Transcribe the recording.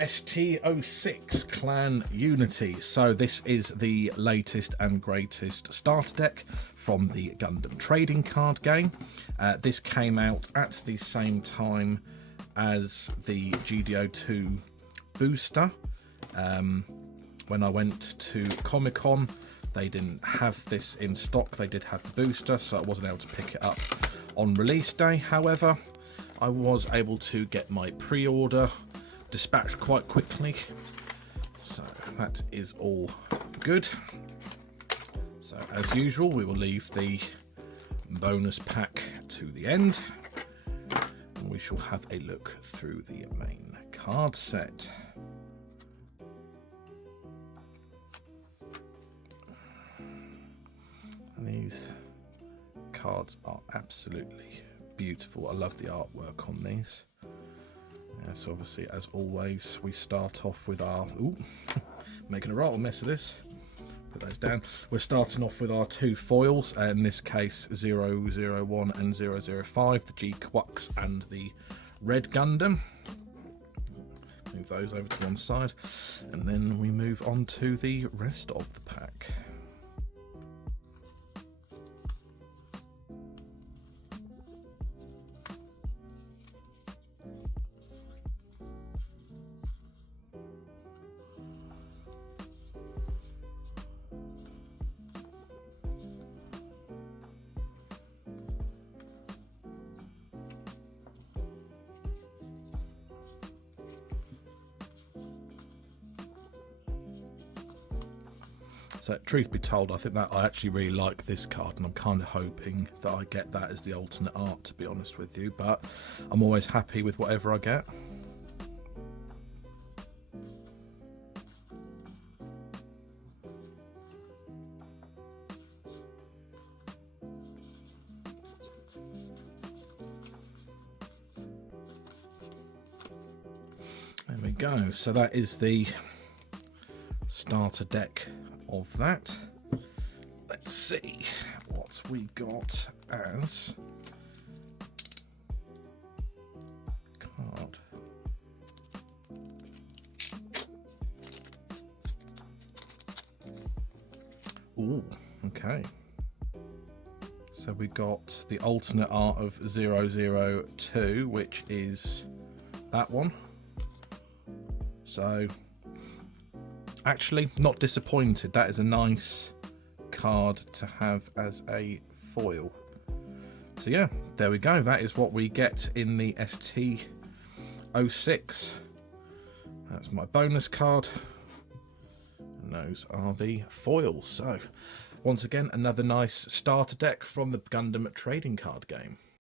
ST06 Clan Unity. So this is the latest and greatest starter deck from the Gundam trading card game. This came out at the same time as the GDO2 booster. When I went to Comic-Con, they didn't have this in stock. They did have the booster, so I wasn't able to pick it up on release day. However, I was able to get my pre-order dispatched quite quickly, so that is all good. So as usual, we will leave the bonus pack to the end, and we shall have a look through the main card set. And these cards are absolutely beautiful. I love the artwork on these. So obviously, as always, we start off with our... Ooh, making a right old mess of this. Put those down. We're starting off with our two foils, in this case 001 and 005, the G-Quux and the Red Gundam. Move those over to one side, and then we move on to the rest of the pack. So, truth be told, I think that I actually really like this card, and I'm kind of hoping that I get that as the alternate art, to be honest with you, but I'm always happy with whatever I get. There we go. So that is the starter deck of that. Let's see what we got as card. Ooh, okay. So we got the alternate art of 002, which is that one. So actually, not disappointed. That is a nice card to have as a foil. So yeah, there we go. That is what we get in the ST06. That's my bonus card. And those are the foils. So once again, another nice starter deck from the Gundam trading card game.